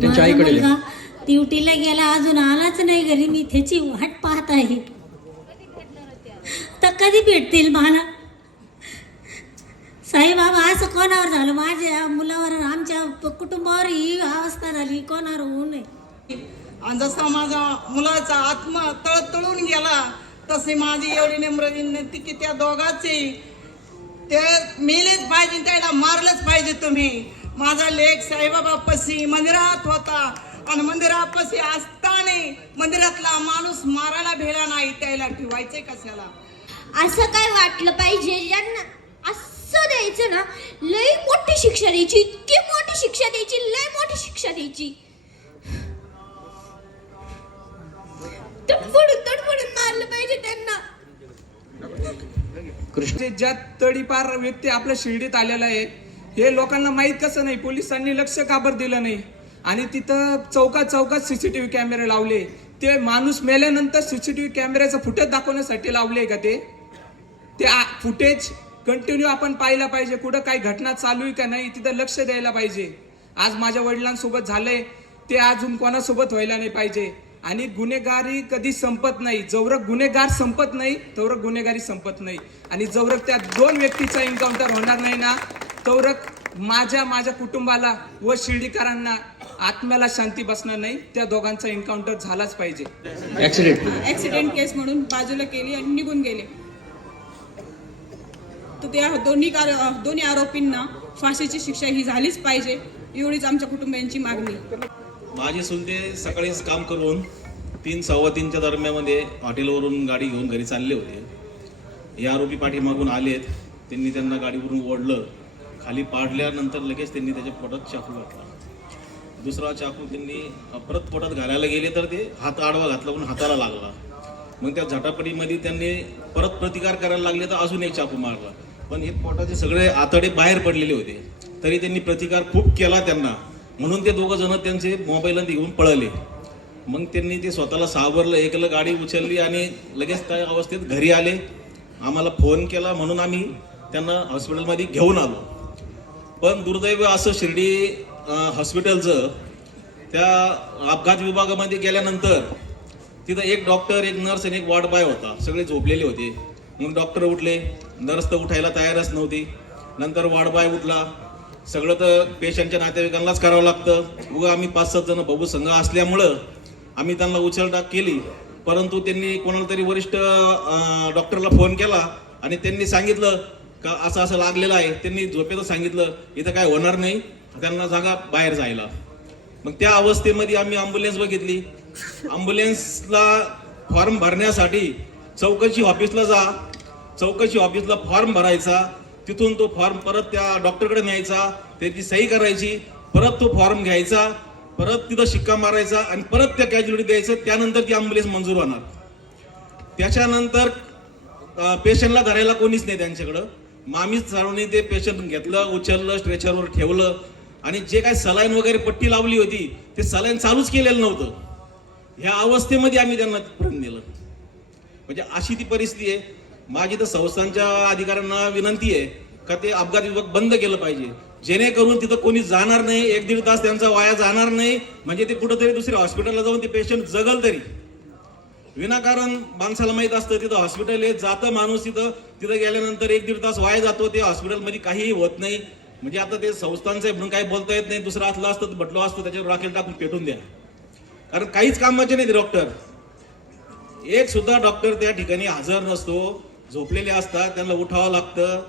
त्यांच्या माझा आईकडे मुलगा ड्युटीला गेला अजून आलाच नाही घरी. मी त्याची वाट पाहत आहे. तर कधी भेटतील मला? साईबाबा असं कोणावर झालं? माझ्या मुलावर आमच्या कुटुंबावर ही अवस्था झाली. कोणावर होऊ नये. आणि जसा माझा मुलाचा आत्मा तळतळून गेला तसे माझी एवढी नम्र विनंती की त्या दोघांचे ते मेलेच पाहिजे त्याला मारलंच पाहिजे तुम्ही. माझा लेख साईबाबापाशी मंदिरात होता. आणि मंदिरापाशी असताना मंदिरातला माणूस मारायला भेला नाही त्याला ठेवायचे कशाला? असं काय वाटलं पाहिजे? यांना असं द्यायचं ना लई मोठी शिक्षा द्यायची इतकी मोठी शिक्षा द्यायची लई मोठी शिक्षा द्यायची. तडफडून तडफडून मारलं पाहिजे त्यांना. कृष्ण ज्या तडीपार व्यक्ती आपल्या शिर्डीत आलेला आहे हे लोकांना माहीत कसं नाही पोलिसांनी लक्ष काबर दिलं नाही? आणि तिथं चौकात चौकात सी सी टी व्ही कॅमेरे लावले. ते माणूस मेल्यानंतर सी सी टी व्ही कॅमेऱ्याचं फुटेज दाखवण्यासाठी लावले का ते? ते फुटेज कंटिन्यू आपण पाहिला पाहिजे. कुठं काही घटना चालू आहे का नाही तिथं लक्ष द्यायला पाहिजे. आज माझ्या वडिलांसोबत झालंय ते अजून कोणासोबत व्हायला नाही पाहिजे. आणि गुन्हेगारी कधी संपत नाही. जवरक गुन्हेगार संपत नाही तवरक गुन्हेगारी संपत नाही. आणि जवरक त्या दोन व्यक्तीचा एन्काउंटर होणार नाही ना? तवरक माझ्या माझ्या कुटुंबाला व शिर्डीकरांना आत्म्याला शांती बसणार नाही त्या दोघांचा एन्काउंटर झालाच पाहिजे. ऍक्सिडेंट ऍक्सिडेंट केस म्हणून बाजूला केली आणि निघून गेले. तर त्या दोन्ही कार दोन्ही आरोपींना फाशीची शिक्षा ही झालीच पाहिजे एवढीच आमच्या कुटुंबियांची मागणी. माझे सुलते सकाळीच काम करून तीन सव्वा तीनच्या दरम्यामध्ये हॉटेलवरून गाडी घेऊन घरी चालले होते. हे आरोपी पाठीमागून आलेत. त्यांनी त्यांना गाडीवरून ओढलं. खाली पाडल्यानंतर लगेच त्यांनी त्याच्या पोटात चाकू घातला. दुसरा चाकू त्यांनी परत पोटात घालायला गेले तर ते हात आडवा घातला म्हणून हाताला लागला. मग त्या झटापटीमध्ये त्यांनी परत प्रतिकार करायला लागले तर अजून एक चाकू मारला. पण हे पोटाचे सगळे आतडे बाहेर पडलेले होते. तरी त्यांनी प्रतिकार खूप केला त्यांना. म्हणून ते दोघं जण त्यांचे मोबाईल घेऊन पळाले. मग त्यांनी ते स्वतःला सावरलं एकलं गाडी उचलली आणि लगेच त्या अवस्थेत घरी आले. आम्हाला फोन केला म्हणून आम्ही त्यांना हॉस्पिटलमध्ये घेऊन आलो. पण दुर्दैव असं शिर्डी हॉस्पिटलचं त्या अपघात विभागामध्ये गेल्यानंतर तिथं एक डॉक्टर एक नर्स आणि एक वॉर्ड बॉय होता. सगळे झोपलेले होते. मग डॉक्टर उठले. नर्स तर उठायला तयारच नव्हती. नंतर वॉर्ड बॉय उठला. सगळं तर पेशंटच्या नातेवाईकांनाच करावं लागतं. उगा आम्ही पाच सात जण बघू संघ असल्यामुळं आम्ही त्यांना उचलटाक केली. परंतु त्यांनी कोणाला तरी वरिष्ठ डॉक्टरला फोन केला आणि त्यांनी सांगितलं का असं असं लागलेलं आहे? त्यांनी झोपेतच सांगितलं इथं काय होणार नाही त्यांना जागा बाहेर जायला. मग त्या अवस्थेमध्ये आम्ही अँब्युलन्स बघितली. अँब्युलन्सला फॉर्म भरण्यासाठी चौकशी ऑफिसला जा. चौकशी ऑफिसला फॉर्म भरायचा. तिथून तो फॉर्म परत त्या डॉक्टरकडे न्यायचा. त्याची सही करायची. परत तो फॉर्म घ्यायचा. परत तिथं शिक्का मारायचा आणि परत त्या कॅज्युलिटी द्यायचं. त्यानंतर ती अँब्युलन्स मंजूर होणार. त्याच्यानंतर पेशंटला धरायला कोणीच नाही त्यांच्याकडं. मामी आम्ही ते पेशंट घेतलं उचललं स्ट्रेचरवर ठेवलं. आणि जे काय सलाईन वगैरे पट्टी लावली होती ते सलाईन चालूच केलेलं नव्हतं. ह्या अवस्थेमध्ये आम्ही त्यांना तिथपर्यंत नेलं म्हणजे अशी ती परिस्थिती आहे. माझी तर संस्थांच्या अधिकाऱ्यांना विनंती आहे का ते अपघात विभाग बंद केलं पाहिजे. जेणेकरून तिथं कोणी जाणार नाही एक दीड तास त्यांचा वाया जाणार नाही. म्हणजे ते कुठंतरी दुसऱ्या हॉस्पिटलला जाऊन ते पेशंट जगल तरी. विनाकारण माणसाला माहीत असतं तिथं हॉस्पिटल आहे जातं माणूस तिथं. तिथं गेल्यानंतर एक दीड तास वाया जातो ते हॉस्पिटलमध्ये काहीही होत नाही. म्हणजे आता ते संस्थांचं आहे म्हणून काही बोलता येत नाही दुसरं असलं असतं तर असतं त्याच्यावर राखेल टाकून पेटून द्या. कारण काहीच कामाचे नाही डॉक्टर एक सुद्धा डॉक्टर त्या ठिकाणी हजर नसतो झोपलेले असतात त्यांना उठावं लागतं.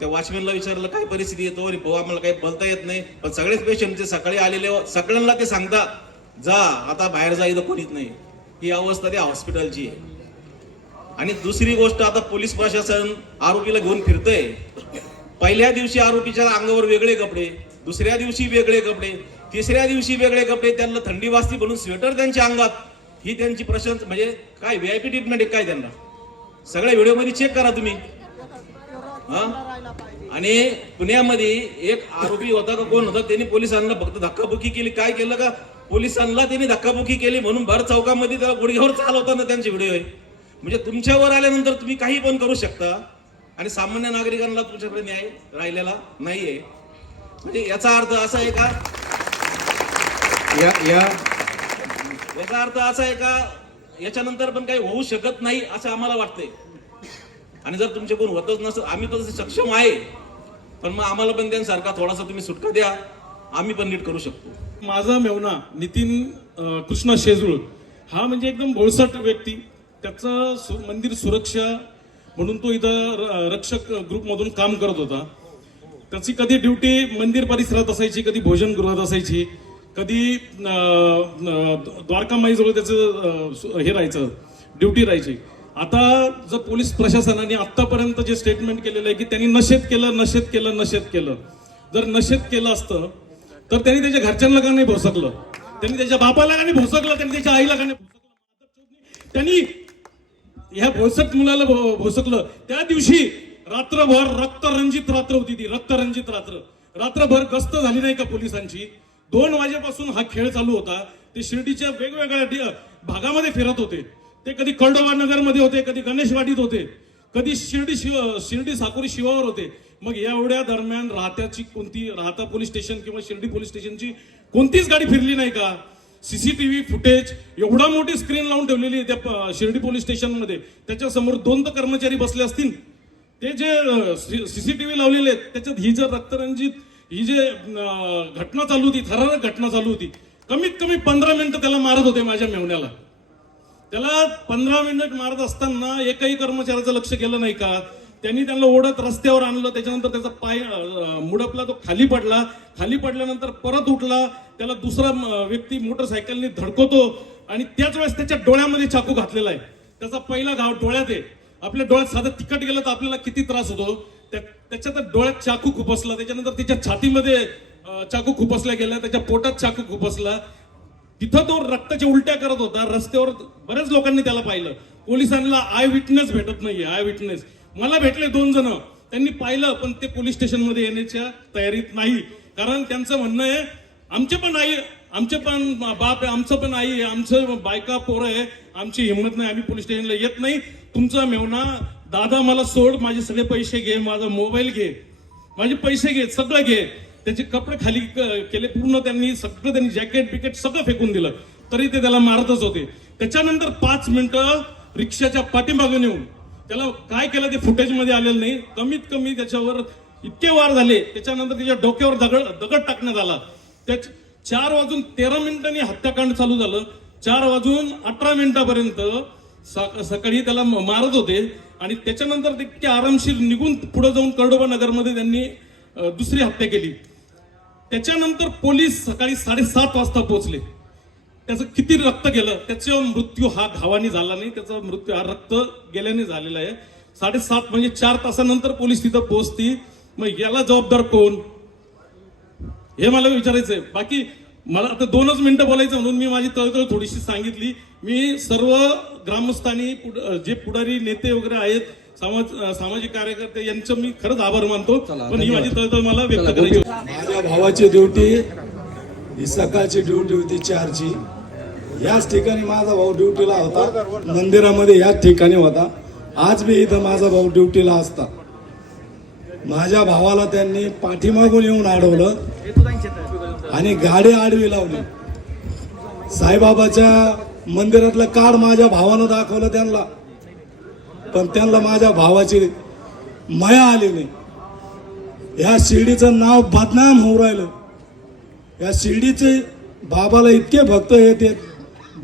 त्या वॉचमॅनला विचारलं काय परिस्थिती येतो अरे भाऊ आम्हाला काही बोलता येत नाही. पण सगळेच पेशंट जे सकाळी आलेले सगळ्यांना ते सांगता जा आता बाहेर जा इथं कोणीच नाही. ही अवस्था त्या हॉस्पिटलची आहे. आणि दुसरी गोष्ट आता पोलीस प्रशासन आरोपीला घेऊन फिरतंय. पहिल्या दिवशी आरोपीच्या अंगावर वेगळे कपडे दुसऱ्या दिवशी वेगळे कपडे तिसऱ्या दिवशी वेगळे कपडे त्यांना थंडी वाजती म्हणून स्वेटर त्यांच्या अंगात. ही त्यांची प्रशंस म्हणजे काय व्हीआयपी ट्रीटमेंट आहे काय त्यांना? सगळ्या व्हिडिओमध्ये चेक करा तुम्ही. हा? आणि पुण्यामध्ये एक आरोपी होता का कोण होता त्यांनी पोलिसांना फक्त धक्काबुक्की केली. काय केलं का? पोलिसांना त्यांनी धक्काबुक्की केली म्हणून भर चौकामध्ये त्याला गुडघ्यावर चालवताना त्यांचे व्हिडिओ आहे. म्हणजे तुमच्यावर आल्यानंतर तुम्ही काही पण करू शकता. आणि सामान्य नागरिकांना तुमच्याकडे न्याय राहिलेला नाहीये. म्हणजे याचा अर्थ असा आहे का? या या. याचा अर्थ असा आहे का? याच्यानंतर पण काही होऊ शकत नाही असं आम्हाला वाटतंय. आणि जर तुमच्याकडून होतच नसतं आम्ही तर सक्षम आहे. पण मग आम्हाला पण त्यांसारखा थोडासा तुम्ही सुटका द्या. आम्ही पण नीट करू शकतो. माझा मेवना नितीन कृष्णा शेजूळ हा म्हणजे एकदम भोळसट व्यक्ती. त्याचं सु मंदिर सुरक्षा म्हणून तो इथं र- रक्षक ग्रुपमधून काम करत होता. त्याची कधी ड्युटी मंदिर परिसरात असायची कधी भोजनगृहात असायची कधी द्वारकामाईजवळ त्याचं हे राहायचं ड्युटी राहायची. आता जर पोलीस प्रशासनाने आत्तापर्यंत जे स्टेटमेंट केलेलं आहे की त्यांनी नशेत केलं नशेत केलं नशेत केलं. जर नशेत केलं असतं तर त्यांनी त्याच्या घरच्यांना का नाही भोसकलं? त्यांनी त्याच्या बापाला का नाही भोसकलं? त्यांनी त्याच्या आईला का नाही भोसकलं? त्यांनी ह्या भोसक मुलाला भो- भोसकलं. त्या दिवशी रात्रभर रक्तरंजित रात्र होती ती रक्तरंजित रात्र. रात्रभर गस्त झाली नाही का पोलिसांची? दोन वाजेपासून हा खेळ चालू होता. ते शिर्डीच्या वेगवेगळ्या भागामध्ये फिरत होते. ते कधी कळडोबा नगरमध्ये होते कधी गणेशवाडीत होते कधी शिर्डी शिव शिर्डी साकुरी शिवावर होते. मग एवढ्या दरम्यान राहत्याची कोणती राहता पोलीस स्टेशन किंवा शिर्डी पोलीस स्टेशनची कोणतीच गाडी फिरली नाही का? सीसीटीव्ही फुटेज एवढा मोठी स्क्रीन लावून ठेवलेली आहे त्या शिर्डी पोलीस स्टेशनमध्ये. त्याच्यासमोर दोन तर कर्मचारी बसले असतील. ते जे सीसीटीव्ही लावलेले आहेत त्याच्यात ही जर रक्तरंजित ही जे घटना चालू होती थरारक घटना चालू होती कमीत कमी पंधरा मिनिटं त्याला मारत होते माझ्या मेवण्याला. त्याला पंधरा मिनिट मारत असताना एकही कर्मचाऱ्याचं लक्ष केलं नाही का? त्यांनी त्यांना ओढत रस्त्यावर आणलं. त्याच्यानंतर त्याचा पाय मुडपला तो खाली पडला. खाली पडल्यानंतर परत उठला. त्याला दुसरा व्यक्ती मोटरसायकलने धडकवतो आणि त्याच वेळेस त्याच्या डोळ्यामध्ये चाकू घातलेला आहे. त्याचा पहिला घाव डोळ्यात आहे. आपल्या डोळ्यात साधं तिखट गेलं तर आपल्याला किती त्रास होतो? त्या- त्याच्या तर डोळ्यात चाकू खुपसला त्याच्यानंतर त्याच्या छातीमध्ये चाकू खुपसला गेला त्याच्या पोटात चाकू खुपसला तिथं तो रक्ताच्या उलट्या करत होता. रस्त्यावर बऱ्याच लोकांनी त्याला पाहिलं. पोलिसांना आय विटनेस भेटत नाहीये. Eye witness. मला भेटले दोन जण. त्यांनी पाहिलं पण ते पोलीस स्टेशनमध्ये येण्याच्या तयारीत नाही. कारण त्यांचं म्हणणं आहे आमचे पण आई आमचे पण बाप आहे आमचं पण आई आहे आमचं बायका पोरं आहे आमची हिंमत नाही आम्ही पोलीस स्टेशनला येत नाही. तुमचा मेवना दादा मला सोड माझे सगळे पैसे घे माझा मोबाईल घे माझे पैसे घे सगळं घे. त्याचे कपडे खाली क- केले पूर्ण त्यांनी सगळं त्यांनी जॅकेट बिकेट सगळं फेकून दिलं. तरी ते त्याला मारतच होते. त्याच्यानंतर पाच मिनिटं रिक्षाच्या पाठीमागून येऊन त्याला काय केलं ते फुटेजमध्ये आलेलं नाही. कमीत कमी त्याच्यावर इतके वार झाले त्याच्यानंतर त्याच्या डोक्यावर दगड दगड टाकण्यात आला. त्या चार वाजून तेरा मिनिटांनी हत्याकांड चालू झालं. चार वाजून अठरा मिनिटापर्यंत सकाळी त्याला मारत होते. आणि त्याच्यानंतर ते इतके आरामशीर निघून पुढे जाऊन कर्डोबा नगरमध्ये त्यांनी दुसरी हत्या केली. त्याच्यानंतर पोलीस सकाळी साडेसात वाजता पोहोचले. त्याचं किती रक्त गेलं त्याचा मृत्यू हा घावाने झाला नाही त्याचा मृत्यू हा रक्त गेल्याने झालेला आहे. साडेसात म्हणजे चार तासानंतर पोलीस तिथं पोहोचती मग याला जबाबदार कोण? हे मला विचारायचंय. बाकी मला आता दोनच मिनिटं बोलायचं म्हणून मी माझी तळतळ थोडीशी सांगितली. मी सर्व ग्रामस्थांनी पुढ- जे पुढारी नेते वगैरे आहेत समाज सामाजिक कार्यकर्ते यांचं मी खरंच आभार मानतो. पण ही माझी तळतळ मला व्यक्त करायची होती. माझ्या भावाची ड्युटी ही सकाळची ड्युटी होती चारची. याच ठिकाणी माझा भाऊ ड्युटीला होता. मंदिरामध्ये याच ठिकाणी होता. आज मी इथं माझा भाऊ ड्युटीला असता. माझ्या भावाला त्यांनी पाठीमागून येऊन अडवलं आणि गाडी आडवी लावली. साईबाबाच्या मंदिरातलं कार्ड माझ्या भावानं दाखवलं त्यांना. पण त्यांना माझ्या भावाची माया आली नाही. या शिर्डीचं नाव बदनाम होऊ राहिलं. या शिर्डीचे बाबाला इतके भक्त येते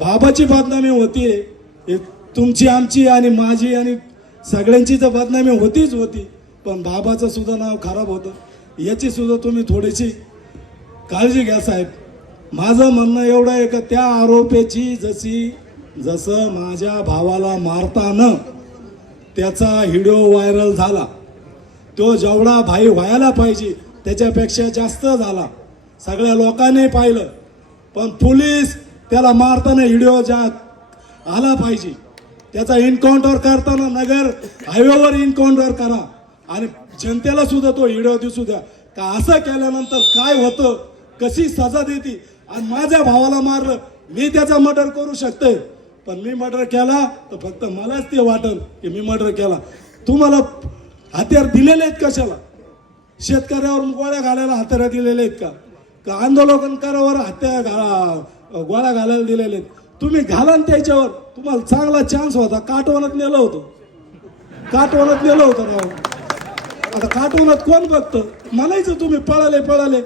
बाबाची बदनामी होती. हे तुमची आमची आणि माझी आणि सगळ्यांची तर बदनामी होतीच होती. पण बाबाचं सुद्धा नाव खराब होतं. याची सुद्धा तुम्ही थोडीशी काळजी घ्या साहेब. माझं म्हणणं एवढं आहे का त्या आरोपीची जशी जसं माझ्या भावाला मारताना त्याचा व्हिडिओ व्हायरल झाला तो जेवढा भाई व्हायला पाहिजे त्याच्यापेक्षा जास्त झाला. सगळ्या लोकांनी पाहिलं. पण पोलीस त्याला मारताना व्हिडिओ ज्या आला पाहिजे. त्याचा एन्काउंटर करताना नगर हायवेवर एन्काउंटर करा. आणि जनतेला सुद्धा तो व्हिडिओ दिसू द्या. का असं केल्यानंतर काय होतं? कशी सजा देते? आणि माझ्या भावाला मारलं मी त्याचा मर्डर करू शकते. पण मी मर्डर केला तर फक्त मलाच ते वाटल की मी मर्डर केला. तुम्हाला हत्यार दिलेले आहेत कशाला? शेतकऱ्यावर गोळ्या घालायला हत्यारा दिलेले आहेत का? का आंदोलन करावर हत्या घाला गोळ्या घालायला दिलेले तुम्ही घाला ना त्याच्यावर. तुम्हाला चांगला चान्स होता. काटवनात नेलं होतं. काटवनात नेलं होतं राव. आता काटवनात कोण बघतं? म्हणायचं तुम्ही पळाले पळाले.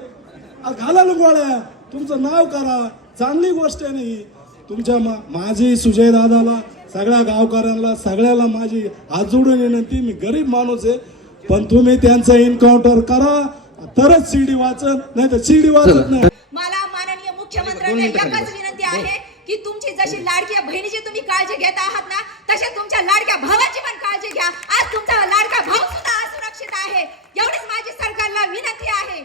आ, घाला ना गोळ्या. तुमचं नाव करा. चांगली गोष्ट आहे नाही तुमच्या मा- माझी सुजय दादाला सगळ्या गावकऱ्यांना सगळ्याला माझी हात जोडून विनंती. मी गरीब माणूस आहे. पण तुम्ही त्यांचं एन्काउंटर करा. तरच सीडी वाचत नाही तर सीडी वाचत नाही. विनंती आहे की तुमची जशी लाडक्या बहिणीची तुम्ही काळजी घेत आहात ना तसे तुमच्या लाडक्या भावाची पण काळजी घ्या. आज तुमचा लाडका भाऊ सुद्धा असुरक्षित आहे. एवढीच माझी सरकारला विनंती आहे.